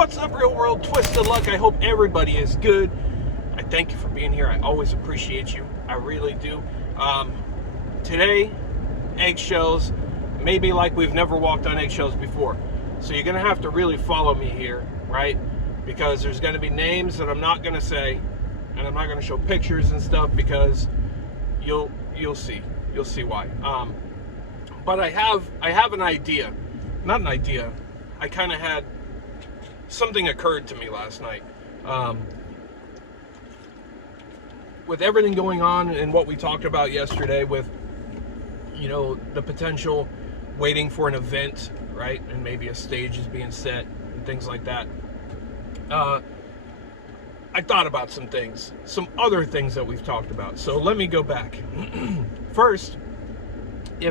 What's up, real world? Twisted luck. I hope everybody is good. I thank you for being here. I always appreciate you. I really do. Today, eggshells, maybe like we've never walked on eggshells before. So you're going to have to really follow me here, right? Because there's going to be names that I'm not going to say, and I'm not going to show pictures and stuff because you'll see. You'll see why. But I have an idea. Not an idea. I kind of had something occurred to me last night. With everything going on and what we talked about yesterday with, the potential waiting for an event, right? And maybe a stage is being set and things like that. I thought about some things, some other things that we've talked about. So let me go back. First,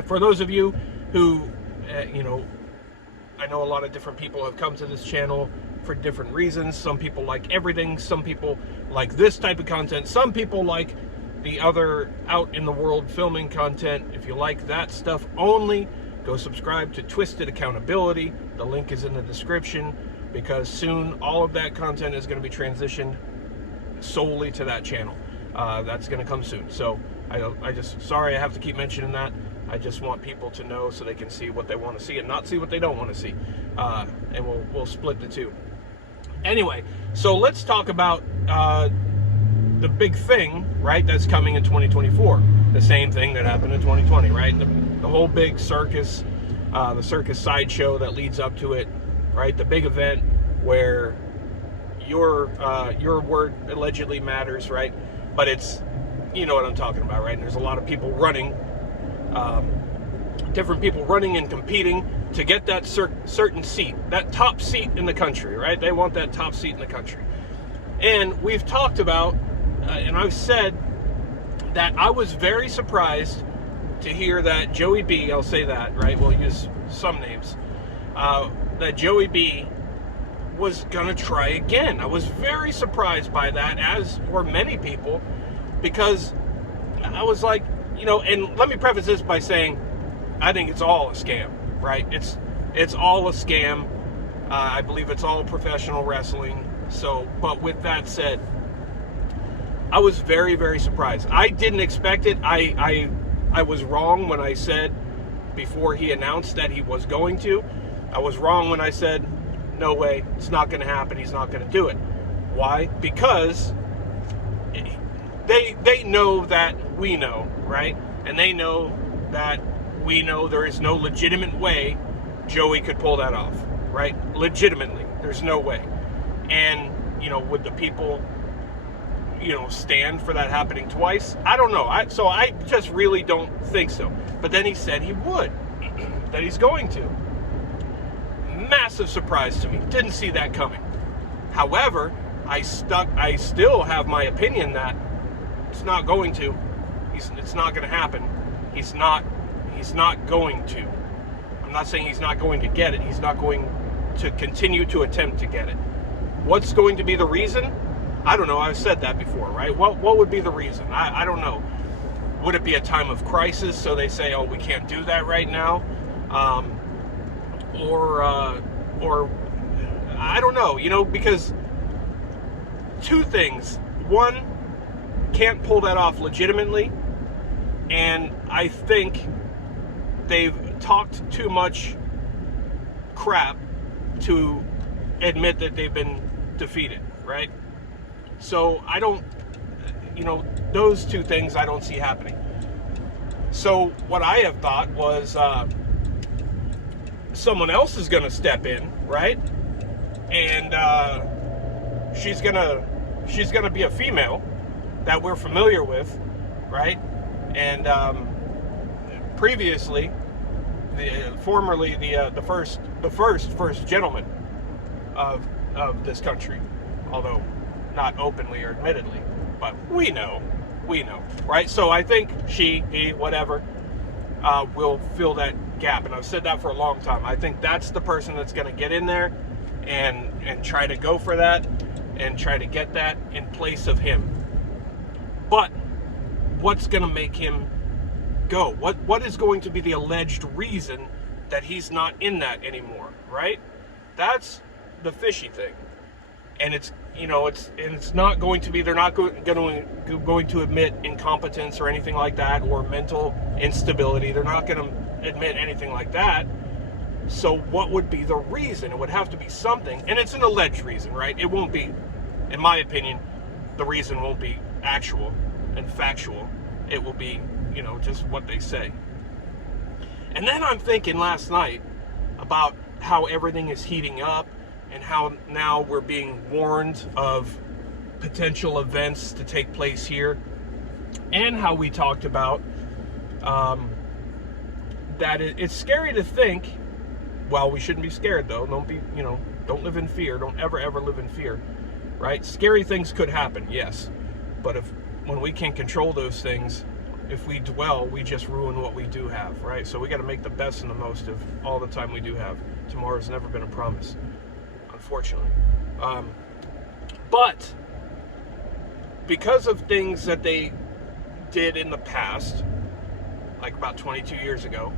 for those of you who, I know a lot of different people have come to this channel for different reasons. Some people like everything. Some people like this type of content. Some people like the other out in the world filming content. If you like that stuff only, go subscribe to Twisted Accountability. The link is in the description because soon all of that content is going to be transitioned solely to that channel. That's going to come soon. So sorry I have to keep mentioning that. I just want people to know so they can see what they want to see and not see what they don't want to see. And we'll split the two. Anyway, so let's talk about the big thing, right, that's coming in 2024. The same thing that happened in 2020, right? The whole big circus, the circus sideshow that leads up to it, right? The big event where your word allegedly matters, right? But it's, you know what I'm talking about, right? And there's a lot of people running, different people running and competing to get that certain seat, that top seat in the country, right? They want that top seat in the country. And we've talked about, and I've said that I was very surprised to hear that Joey B, I'll say that, right? We'll use some names, that Joey B was gonna try again. I was very surprised by that, as were many people, because I was like, and let me preface this by saying, I think it's all a scam, right? It's all a scam. I believe it's all professional wrestling. So, but with that said, I was very, very surprised. I didn't expect it. I was wrong when I said before he announced that he was going to. I was wrong when I said, no way, it's not going to happen. He's not going to do it. Why? Because they know that we know, right? And they know that we know there is no legitimate way Joey could pull that off, right? Legitimately, there's no way. And, would the people, stand for that happening twice? I don't know. So I just really don't think so. But then he said he would, that he's going to. Massive surprise to me. Didn't see that coming. However, I still have my opinion that it's not going to. It's not going to happen. He's not going to. I'm not saying he's not going to get it. He's not going to continue to attempt to get it. What's going to be the reason? I don't know. I've said that before, right? What would be the reason? I don't know. Would it be a time of crisis, so they say, oh, we can't do that right now? Or I don't know, because two things. One, can't pull that off legitimately, and I think they've talked too much crap to admit that they've been defeated, right? So I don't, those two things I don't see happening. So what I have thought was someone else is going to step in, right? And she's gonna be a female that we're familiar with, right? And previously, formerly the first gentleman of this country, although not openly or admittedly, but we know, right? So I think he, whatever, will fill that gap, and I've said that for a long time. I think that's the person that's going to get in there and try to go for that and try to get that in place of him. But what's going to make him go? What is going to be the alleged reason that he's not in that anymore, right? That's the fishy thing. And it's not going to be, they're not going to admit incompetence or anything like that, or mental instability. They're not going to admit anything like that. So what would be the reason? It would have to be something, and it's an alleged reason, right? It won't be, in my opinion, the reason won't be actual and factual. It will be, just what they say. And then I'm thinking last night about how everything is heating up, and how now we're being warned of potential events to take place here, and how we talked about that it's scary to think. Well, we shouldn't be scared though. Don't live in fear. Don't ever live in fear, right? Scary things could happen, yes, but when we can't control those things, if we dwell, we just ruin what we do have, right? So we got to make the best and the most of all the time we do have. Tomorrow's never been a promise, unfortunately. But because of things that they did in the past, like about 22 years ago,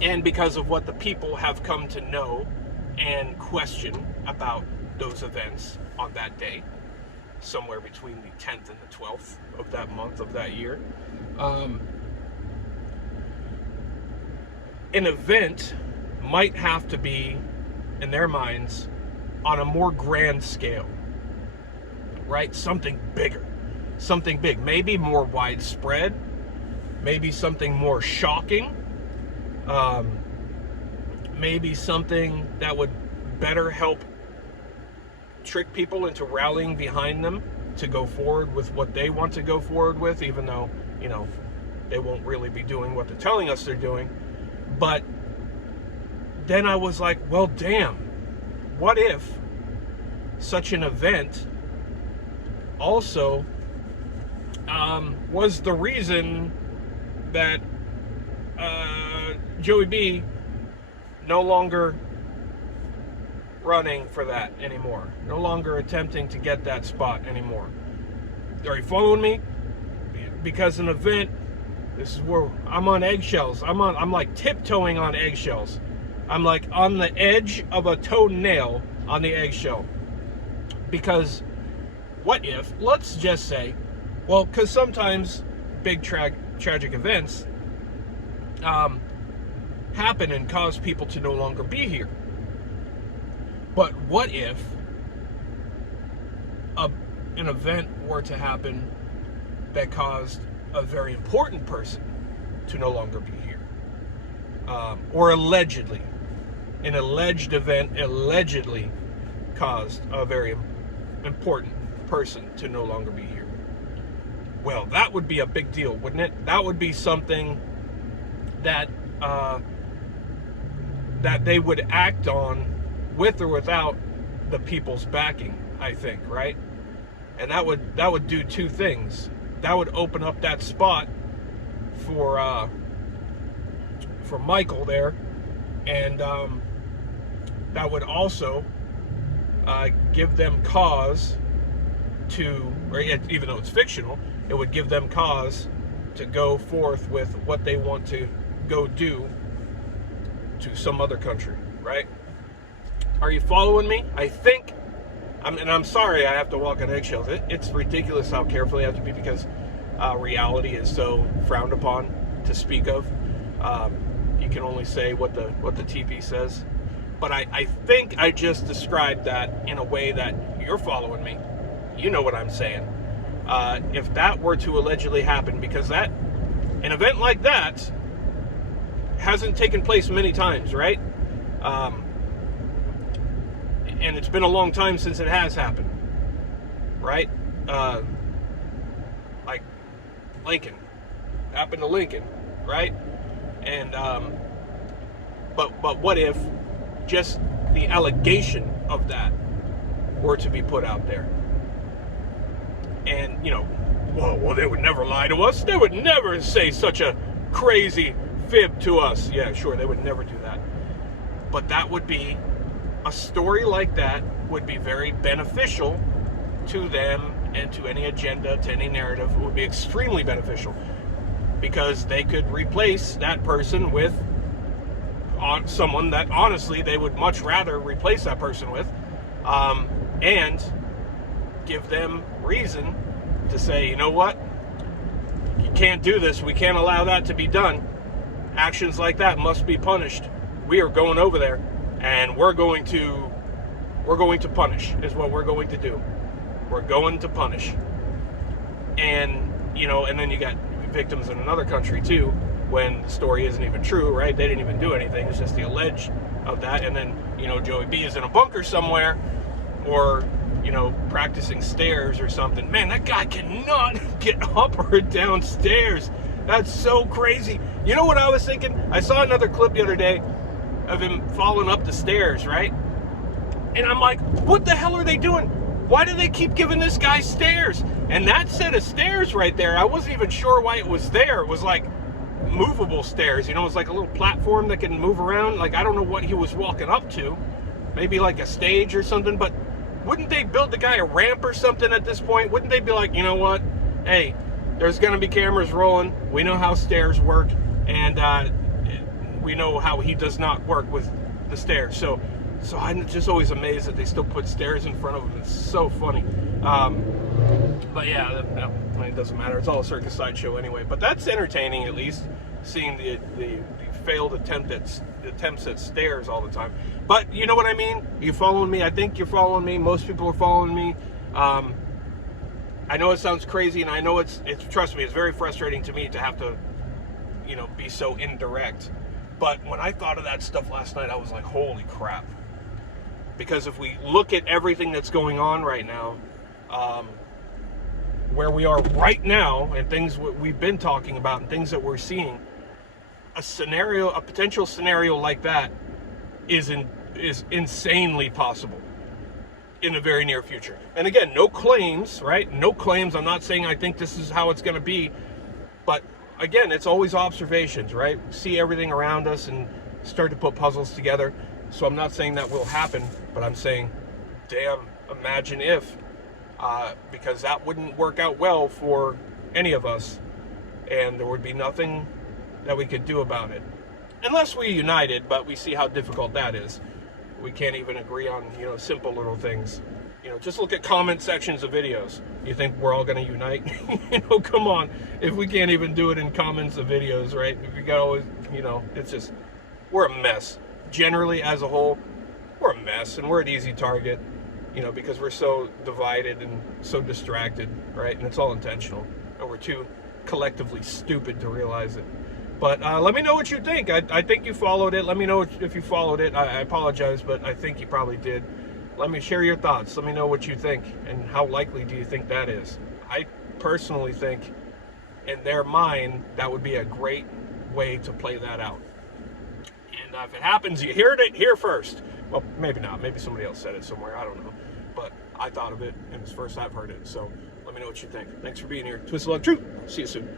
and because of what the people have come to know and question about those events on that day, somewhere between the 10th and the 12th of that month of that year, an event might have to be, in their minds, on a more grand scale, right? Something bigger, something big, maybe more widespread, maybe something more shocking, maybe something that would better help trick people into rallying behind them to go forward with what they want to go forward with, even though, they won't really be doing what they're telling us they're doing. But then I was like, well, damn, what if such an event also was the reason that Joey B no longer running for that anymore, no longer attempting to get that spot anymore? Are you following me? Because an event, this is where I'm on eggshells. I'm like tiptoeing on eggshells. I'm like on the edge of a toenail on the eggshell. Because what if, let's just say, well, because sometimes big tragic events happen and cause people to no longer be here. But what if an event were to happen that caused a very important person to no longer be here? Or allegedly, an alleged event allegedly caused a very important person to no longer be here. Well, that would be a big deal, wouldn't it? That would be something that that they would act on with or without the people's backing, I think, right? And that would do two things. That would open up that spot for Michael there, and that would also give them cause to, or even though it's fictional, it would give them cause to go forth with what they want to go do to some other country, right? Are you following me? I think, I'm sorry I have to walk on eggshells. It's ridiculous how careful I have to be, because reality is so frowned upon to speak of. You can only say what the TV says. But I think I just described that in a way that you're following me. You know what I'm saying. If that were to allegedly happen, because an event like that hasn't taken place many times, right? And it's been a long time since it has happened, right? Like Lincoln, happened to Lincoln, right? And but what if just the allegation of that were to be put out there? And well, they would never lie to us. They would never say such a crazy fib to us. Yeah, sure, they would never do that. But that would be, a story like that would be very beneficial to them and to any agenda, to any narrative. It would be extremely beneficial, because they could replace that person with on someone that honestly they would much rather replace that person with, and give them reason to say, you know what, you can't do this, we can't allow that to be done, actions like that must be punished, we are going over there and we're going to punish, is what we're going to do. We're going to punish. And and then you got victims in another country too, when the story isn't even true, right? They didn't even do anything, it's just the alleged of that. And then Joey B is in a bunker somewhere, or practicing stairs or something. Man, that guy cannot get up or down stairs. That's so crazy. You know what I was thinking? I saw another clip the other day of him falling up the stairs, right? And I'm like, what the hell are they doing? Why do they keep giving this guy stairs? And that set of stairs right there, I wasn't even sure why it was there. It was like movable stairs, it's like a little platform that can move around. Like, I don't know what he was walking up to. Maybe like a stage or something, but wouldn't they build the guy a ramp or something at this point? Wouldn't they be like, you know what? Hey, there's going to be cameras rolling. We know how stairs work, and we know how he does not work with the stairs. So I'm just always amazed that they still put stairs in front of him. It's so funny. But yeah, it doesn't matter. It's all a circus sideshow anyway. But that's entertaining, at least, seeing the failed attempts at stairs all the time. But you know what I mean? You following me? I think you're following me. Most people are following me. I know it sounds crazy, and I know it's trust me, it's very frustrating to me to have to, be so indirect. But when I thought of that stuff last night, I was like, holy crap. Because if we look at everything that's going on right now, where we are right now, and things we've been talking about, and things that we're seeing, a potential scenario like that is insanely possible in the very near future. And again, no claims, right? No claims. I'm not saying I think this is how it's going to be, but again, it's always observations, right? See everything around us and start to put puzzles together. So I'm not saying that will happen, but I'm saying, damn, imagine if, because that wouldn't work out well for any of us, and there would be nothing that we could do about it. Unless we united, but we see how difficult that is. We can't even agree on, simple little things. Just look at comment sections of videos. You think we're all going to unite? Come on. If we can't even do it in comments of videos, right? If we got always, it's just, we're a mess. Generally, as a whole, we're a mess, and we're an easy target, because we're so divided and so distracted, right? And it's all intentional, and we're too collectively stupid to realize it. But let me know what you think. I think you followed it. Let me know if you followed it. I apologize, but I think you probably did. Let me share your thoughts. Let me know what you think, and how likely do you think that is? I personally think, in their mind, that would be a great way to play that out. And if it happens, you heard it here first. Well, maybe not. Maybe somebody else said it somewhere. I don't know. But I thought of it, and it's first I've heard it. So let me know what you think. Thanks for being here. Twist of Luck Truth. See you soon.